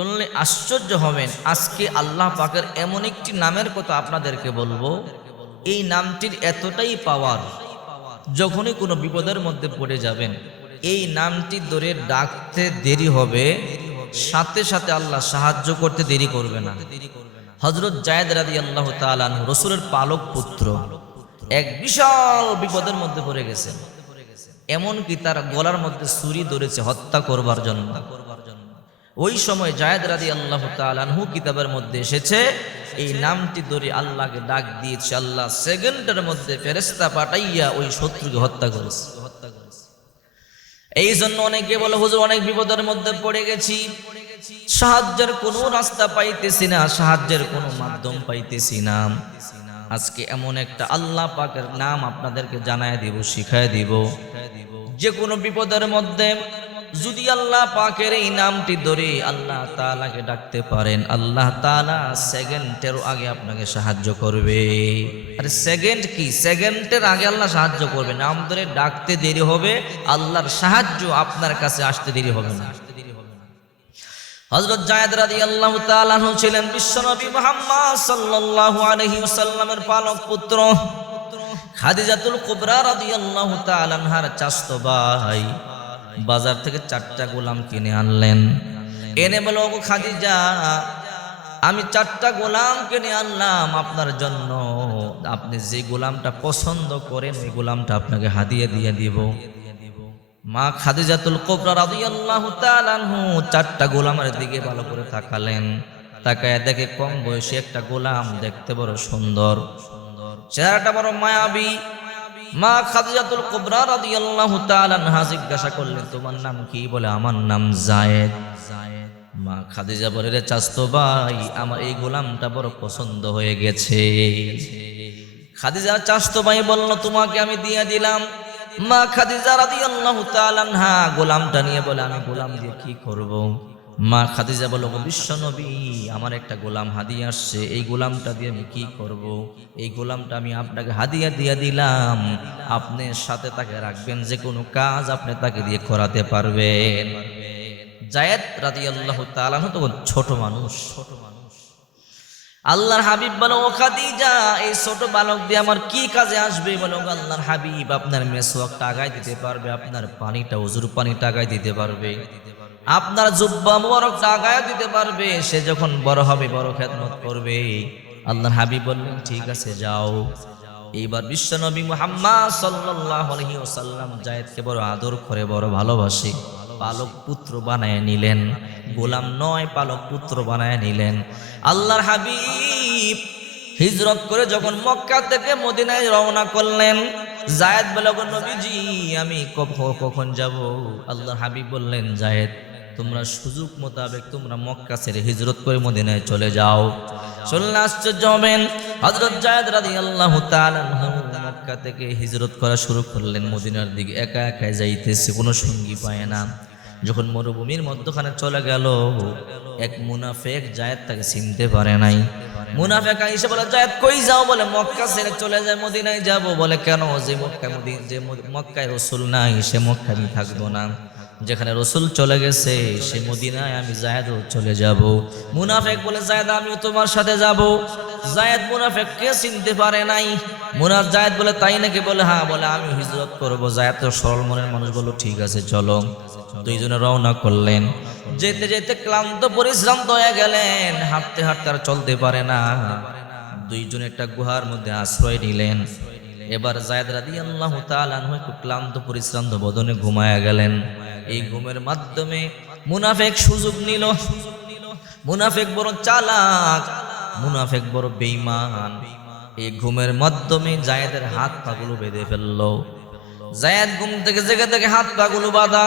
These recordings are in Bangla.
শুনলে আশ্চর্য হবেন। আজকে আল্লাহ পাকের এমন একটি নামের কথা আপনাদেরকে বলবো, এই নামটির এতটাই পাওয়ার, যখনই কোনো বিপদের মধ্যে পড়ে যাবেন এই নামটি ধরে ডাকতে দেরি হবে, সাথে সাথে আল্লাহ সাহায্য করতে দেরি করবে না। হযরত যায়েদ রাদিয়াল্লাহু তাআলা আনহু, রাসূলের পালক পুত্র, এক বিশাল বিপদের মধ্যে পড়ে গেছেন। এমনকি তার গলার মধ্যে ছুরি ধরেছে হত্যা করবার জন্য। ওই সময় যায়েদ রাদিয়াল্লাহু তাআলা আনহু কিতাবের মধ্যে এসেছে, এই নামটি ধরে আল্লাহকে ডাক দিয়েছে, আল্লাহ সেকেন্ডের মধ্যে ফেরেশতা পাঠাইয়া ওই শত্রুকে হত্যা করেছে। এই জন্য অনেকে বলে, হুজুর অনেক বিপদের মধ্যে পড়ে গেছি, সাহায্যের কোনো রাস্তা পাইতেছি না, সাহায্যের কোনো মাধ্যম পাইতেছি না। আজকে এমন একটা আল্লাহ পাকের নাম আপনাদেরকে জানায় দিব, শিখায় দিব। যে কোনো বিপদের মধ্যে যদি আল্লাহ পাকের এই নামটি ধরে আল্লাহ তাআলাকে ডাকতে পারেন, আল্লাহ তাআলা সেকেন্ডের আগে আপনাকে সাহায্য করবে। আরে সেকেন্ড কি, সেকেন্ডের আগে আল্লাহ সাহায্য করবে। নাম ধরে ডাকতে দেরি হবে, আল্লাহর সাহায্য আপনার কাছে আসতে দেরি হবে না। হযরত যায়েদ রাদিয়াল্লাহু তাআলা আনহু ছিলেন বিশ্বনবী মুহাম্মদ সাল্লাল্লাহু আলাইহি ওয়াসাল্লামের পালক পুত্র। খাদিজাতুল কুবরা রাদিয়াল্লাহু তাআলা আনহার চাচতো ভাই বাজার থেকে 4টা গোলাম কিনে আনলেন। এনে বলল, ওগো খাদিজা, আমি 4টা গোলাম কিনে আনলাম আপনার জন্য, আপনি যে গোলামটা পছন্দ করেন ওই গোলামটা আপনাকে হাদিয়া দিয়ে দিব। মা খাদিজাতুল কুবরা রাদিয়াল্লাহু তাআলা আনহু 4টা গোলামের দিকে ভালো করে তাকালেন। তাকায় দেখে কম বয়সী একটা গোলাম, দেখতে বড় সুন্দর, চেহারাটা বড় মায়াবী। মা খাদিজাতুল কুবরা রাদিয়াল্লাহু তাআলা আনহা জিজ্ঞাসা করলেন, তোমার নাম কি? বলে, আমার নাম যায়েদ। মা খাদিজা বলে, রে চাচতো ভাই, আমার এই গোলামটা বড় পছন্দ হয়ে গেছে। খাদিজার চাচতো ভাই বলল, তোমাকে আমি দিয়ে দিলাম। মা খাদিজা রাদিয়াল্লাহু তাআলা আনহা গোলামটা নিয়ে বলে, আমি গোলাম দিয়ে কি করব? মা খাদিজা বলল, বিশ্ব নবী, আমার একটা গোলাম হাদিয়া আসছে, এই গোলামটা দিয়ে আমি কি করব? এই গোলামটা আমি আপনাকে হাদিয়া দিয়ে দিলাম, আপনি সাথে তাকে রাখবেন, যে কোনো কাজ আপনি তাকে দিয়ে করাতে পারবেন। যায়েদ রাদিয়াল্লাহু তাআলা আনহু তখন ছোট মানুষ। আল্লাহর হাবিব বলে, ও খাদিজা, এই ছোট বালক দিয়ে আমার কি কাজে আসবে? বলে, ও আল্লাহর হাবিব, আপনার মেসওয়াকটা আগায় দিতে পারবে, আপনার পানিটা, ওযুর পানিটা আগায় দিতে পারবে, আপনার জুব্বা মুবারকটা আগায় দিতে পারবে। সে যখন বড় হবে বড় খেদমত করবে। আল্লাহর হাবিব বললেন, ঠিক আছে, যাও। এইবার বিশ্বনবী মুহাম্মদ সাল্লাল্লাহু আলাইহি ওয়াসাল্লাম যায়েদকে বড় আদর করে, বড় ভালোবাসে, পালক পুত্র বানায় নিলেন। গোলাম নয়, পালক পুত্র বানায় নিলেন। আল্লাহর হাবিব হিজরত করে যখন মক্কা থেকে মদিনায় রওনা করলেন, যায়েদ বলে, গো নবীজি, আমি কখন যাব? আল্লাহর হাবিব বললেন, যায়েদ, তোমরা সুযোগ মোতাবেক তোমরা মক্কা ছেড়ে হিজরত করে মদিনায় চলে যাও। শুনলে আশ্চর্য হবেন, হযরত যায়েদ রাদিয়াল্লাহু তাআলা আনহু মক্কা থেকে হিজরত করা শুরু করলেন, মদিনার দিকে একা একা যাইতেছে, কোনো সঙ্গী পায় না। যখন মরুভূমির মধ্যখানে চলে গেল, এক মুনাফিক যায়েদ তাকে চিনতে পারে নাই। মুনাফিক আইসা বলে, যায়েদ কই যাও? বলে, মক্কা ছেড়ে চলে যায়, মদিনায় যাব। বলে, কেন? যে মক্কায় রাসূল নাই, সে মক্কায় আমি থাকবো না। যেখানে রাসূল চলে গেছে সে মদিনায় আমি যায়েদও চলে যাব। মুনাফিক বলে, যায়েদ, আমিও তোমার সাথে যাব। যায়েদ মুনাফিককে চিনতে পারে নাই। যায়েদ বলে, তাই নাকি? বলে, হ্যাঁ। বলে, আমি হিজরত করব। যায়েদ তো সরল মনের মানুষ, বলো, ঠিক আছে, চলো। দুইজনে রওনা করলেন। যেতে যেতে ক্লান্ত পরিশ্রান্ত হয়ে গেলেন, হাঁটতে হাঁটতে আর চলতে পারে না। দুইজনে একটা গুহার মধ্যে আশ্রয় নিলেন। এবার যায়েদ রাদিয়াল্লাহু তাআলা আনহু একটু ক্লান্ত পরিশ্রান্ত বদনে ঘুমায়া গেলেন। এই ঘুমের মাধ্যমে মুনাফিক সুযোগ নিল। মুনাফিক বড় চালাক, মুনাফিক বড় বেঈমান। এই ঘুমের মাধ্যমে যায়েদের হাত পাগুলো বেঁধে ফেললো। যায়েদ ঘুম থেকে জেগে থেকে হাত পাগুলো বাঁধা।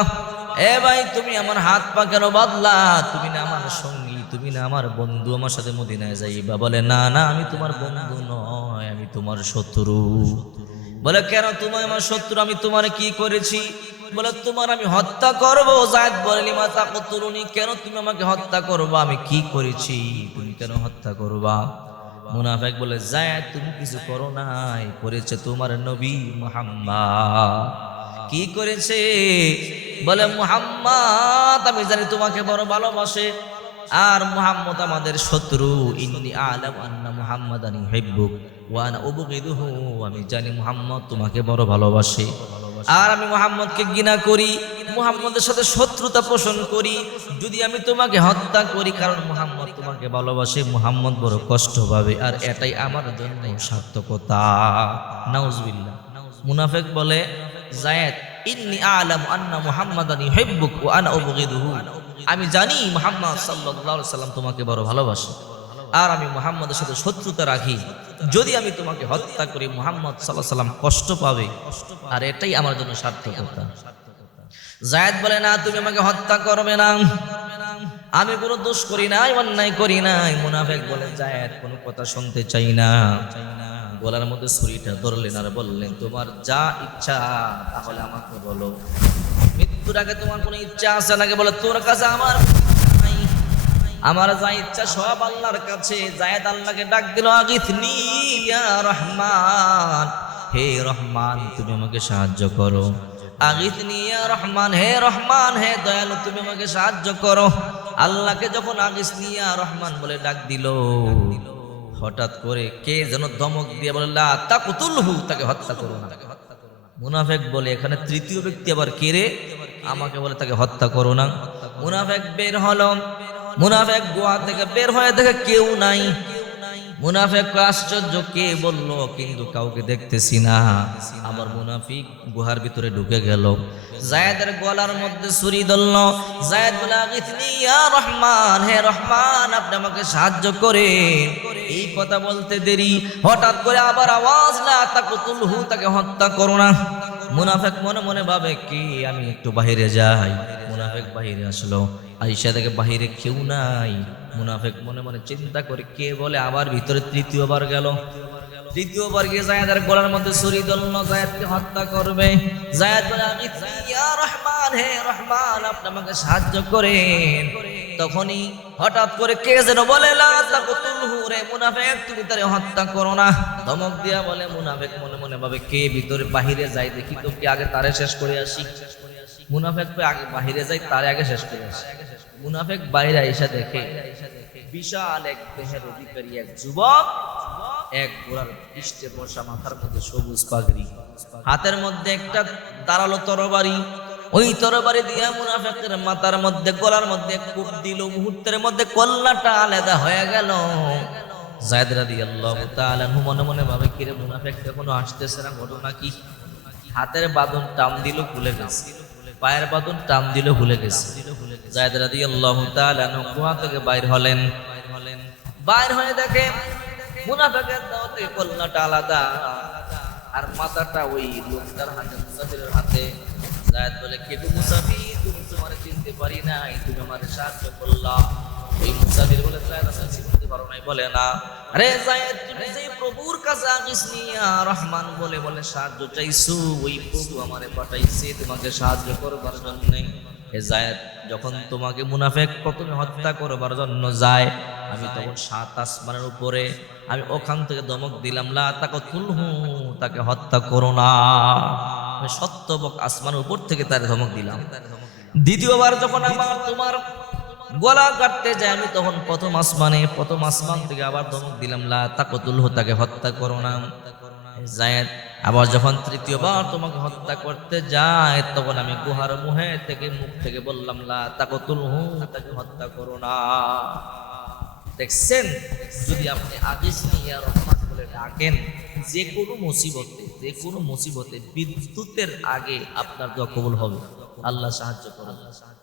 এ ভাই, তুমি আমার হাত পা কেন বাঁধলা? তুমি না আমার সঙ্গী, তুমি না আমার বন্ধু, আমার সাথে মদিনায় যাইবা? বলে, না না, আমি তোমার বন্ধু নয়, আমি তোমার শত্রু। বলে, কেন তুমি আমার শত্রু? আমি তোমার কি করেছি? বলে, তোমার আমি হত্যা করবো। যায়েদ বলে, লিমা তাকতুলুনি, কেন তুমি আমাকে হত্যা করবা? আমি কি করেছি তুমি কেন হত্যা করবা? মুনাফিক বলে, যায়েদ, তুমি কিছু করো নাই, করেছে তোমার নবী মুহাম্মদ। কি করেছে? বলে, মুহাম্মদ, আমি জানি তোমাকে বড় ভালোবাসে, আর মুহাম্মদ আমাদের শত্রু। ইন্নী আ'লামু আন্না মুহাম্মাদান ইউহিব্বুক ওয়া আনা উবগিদুহু, আমি জানি মুহাম্মদ তোমাকে বড় ভালোবাসে, আর আমি মুহাম্মদকে ঘৃণা করি, মুহাম্মদের সাথে শত্রুতা পোষণ করি। যদি আমি তোমাকে হত্যা করি কারণ মুহাম্মদ তোমাকে ভালোবাসে, মুহাম্মদ বড় কষ্ট পাবে, আর এটাই আমার জন্য সার্থকতা। নাউজুবিল্লাহ। মুনাফিক বলে যায়েদ, ইন্নী আ'লামু আন্না মুহাম্মাদান ইউহিব্বুক ওয়া আনা উবগিদুহু, আমি জানি মুহাম্মদ সাল্লাল্লাহু আলাইহি সাল্লাম তোমাকে বড় ভালোবাসে, আর আমি মুহাম্মদের সাথে শত্রুতা রাখি। যদি আমি তোমাকে হত্যা করি মুহাম্মদ সাল্লাল্লাহু আলাইহি সাল্লাম কষ্ট পাবে, আর এটাই আমার জন্য সার্থকতা। যায়েদ বলে, না, তুমি আমাকে হত্যা করবে না, আমি কোনো দোষ করি নাই, অন্যায় করি নাই। মুনাফিক বলে, যায়েদ কোনো কথা শুনতে চাই না। গলার মধ্যে ছুরিটা ধরলেন আর বললেন, তোমার যা ইচ্ছা তাহলে আমাকে বলো, মৃত্যুর আগে তোমার কোনো ইচ্ছা আছে নাকি? বলে, তোর কাছে আমার নাই, আমার যা ইচ্ছা সব আল্লাহর কাছে। যায়েদ আল্লাহকে ডাক দিল, আগিথনি ইয়া রহমান, হে রহমান তুমি আমাকে সাহায্য করো। আগিথনি ইয়া রহমান, হে রহমান, হে দয়ালু তুমি আমাকে সাহায্য করো। আল্লাহকে যখন আগিথনি ইয়া রহমান বলে ডাক দিল, হঠাৎ করে কে যেন ধমক দিয়ে বলে, লা তাকতুলহু, তাকে হত্যা করো না। মুনাফিক বলে, এখানে তৃতীয় ব্যক্তি আবার কে রে? আমাকে বলে তাকে হত্যা করো না। মুনাফিক বের হলো, মুনাফিক গুহা থেকে বের হয়ে দেখে কেউ নাই। মুনাফিক আশ্চর্য, কে বললো কিন্তু কাউকে দেখতেছি না। আবার মুনাফিক গুহার ভিতরে ঢুকে গেল, যায়েদের গলার মধ্যে ছুরি ধরল। যায়েদ বলে, আগিথনি ইয়া রহমান, হে রহমান আপনি আমাকে সাহায্য করেন। এই কথা বলতে দেরি, হঠাৎ করে আবার আওয়াজ, লা তাকতুলহু, তাকে হত্যা করো না। মুনাফিক মনে মনে ভাবে, কি আমি একটু বাইরে যাই। মুনাফিক বাইরে আসলো, আয়েশা দেখে বাইরে কেউ নাই। মুনাফিক মনে মনে চিন্তা করে, কে বলে আবার ভিতরে তৃতীয়বার গেল। তৃতীয়বার গিয়ে যায়েদের গলার মধ্যে ছুরি ধরল, যায়েদকে হত্যা করবে। যায়েদ বলে, আগিথনি ইয়া রহমান, হে রহমান আপনি আমাকে সাহায্য করেন। তখনই হঠাৎ করে কে যেন বলে, লা তাকতুলহু, রে মুনাফিক তুমি তারে হত্যা করো না। ধমক দিয়া বলে। মুনাফিক মনে মনে ভাবে, কে ভিতরে বাহিরে যাই দেখি তো, কি আগে তারে শেষ করে আসি। মুনাফিক আগে বাহিরে যাই, তারে আগে শেষ করে আসি। মুনাফিক বাইরে এসে দেখে বিশাল এক দেহের অধিকারী এক যুবক, এক ঘোড়ার পৃষ্ঠে বসা, মাথার মধ্যে সবুজ পাগড়ি, হাতের মধ্যে একটা ধারালো তরবারি। ওই তরবারি দিয়া মুনাফিকের মাথার মধ্যে, গলার মধ্যে কূপ দিল। মুহূর্তের মধ্যে কল্লাটা আলাদা হয়ে গেল। যায়েদ রাদিয়াল্লাহু তাআলা মনে মনে ভাবে, কিরে মুনাফিক এখনো আসতেছে না, ঘটনা কি? হাতের বাঁধন টান দিল, খুলে গেছে। পায়ের বাঁধন টান দিল, ভুলে গেছে। যায়েদ রাদিয়াল্লাহু তাআলা গুহা থেকে বাইর হলেন। বাইর হয়ে দেখে মুনাফিকের দাওতে কল্লাটা আলাদা, আর মাথাটা ওই লোকটার হাতে, মুসাফিরের হাতে। যায়েদ বলে, কে গো মুসাফির, তুমি তোমারে চিনতে পারি নাই, তুমি আমারে সাহায্য করলা। ওই মুসাফির বলে, যায়েদ আমি চিনতে পারো নাই। বলে, না, আরে যায়েদ তুমি যে প্রভুর কাছে আগিথনি ইয়া রহমান বলে বলে সাহায্য চাইছো, ওই প্রভু আমারে পাঠাইছে তোমাকে সাহায্য করবার জন্য। হে যায়েদ, যখন তোমাকে মুনাফিক প্রথমে হত্যা করবার জন্য যায়, আমি তখন 7 আসমানের উপরে, আমি ওখান থেকে ধমক দিলাম, লা তাকতুলহু, তাকে হত্যা করো না। আমি সত্যবক আসমানের উপর থেকে তার ধমক দিলাম। দ্বিতীয়বার যখন আমার তোমার গলা কাটতে যায়, আমি তখন প্রথম আসমান থেকে আবার ধমক দিলাম, লা তাকতুলহু, তাকে হত্যা করো না। যায়েদ, আবার যখন তৃতীয়বার তোমাকে হত্যা করতে যায়, তখন আমি গুহার মুখ থেকে বললাম, লা তাকতুলহু, তাকে হত্যা করো না। দেখছেন, যদি আপনি আগিথনি ইয়া রহমান বলে ডাকেন, যে কোনো মুসিবতে বিদ্যুতের আগে আপনার দোয়া কবুল হবে, আল্লাহ সাহায্য করুন।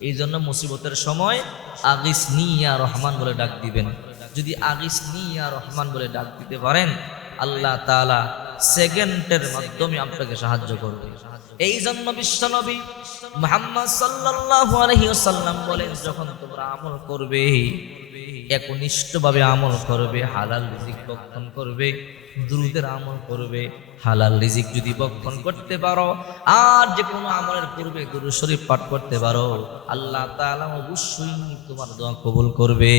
এই জন্য মুসিবতের সময় আগিথনি ইয়া রহমান বলে ডাক দিবেন। যদি আগিথনি ইয়া রহমান বলে ডাক দিতে পারেন, আল্লাহ তাআলা সেকেন্ডের মাধ্যমে আপনাকে সাহায্য করবে। এই জন্য বিশ্বনবী মুহাম্মদ সাল্লাল্লাহু আলাইহি ওয়াসাল্লাম বলেন, যখন তোমরা আমল করবে, একনিষ্ঠভাবে আমল করবে, হালাল রিজিক ভক্ষণ করবে, দুরূদের আমল করবে। হালাল রিজিক যদি ভক্ষণ করতে পারো, আর যে কোনো আমলের পূর্বে দুরূদ শরীফ পাঠ করতে পারো, আল্লাহ তাআলা অবশ্যই তোমার দোয়া কবুল করবে।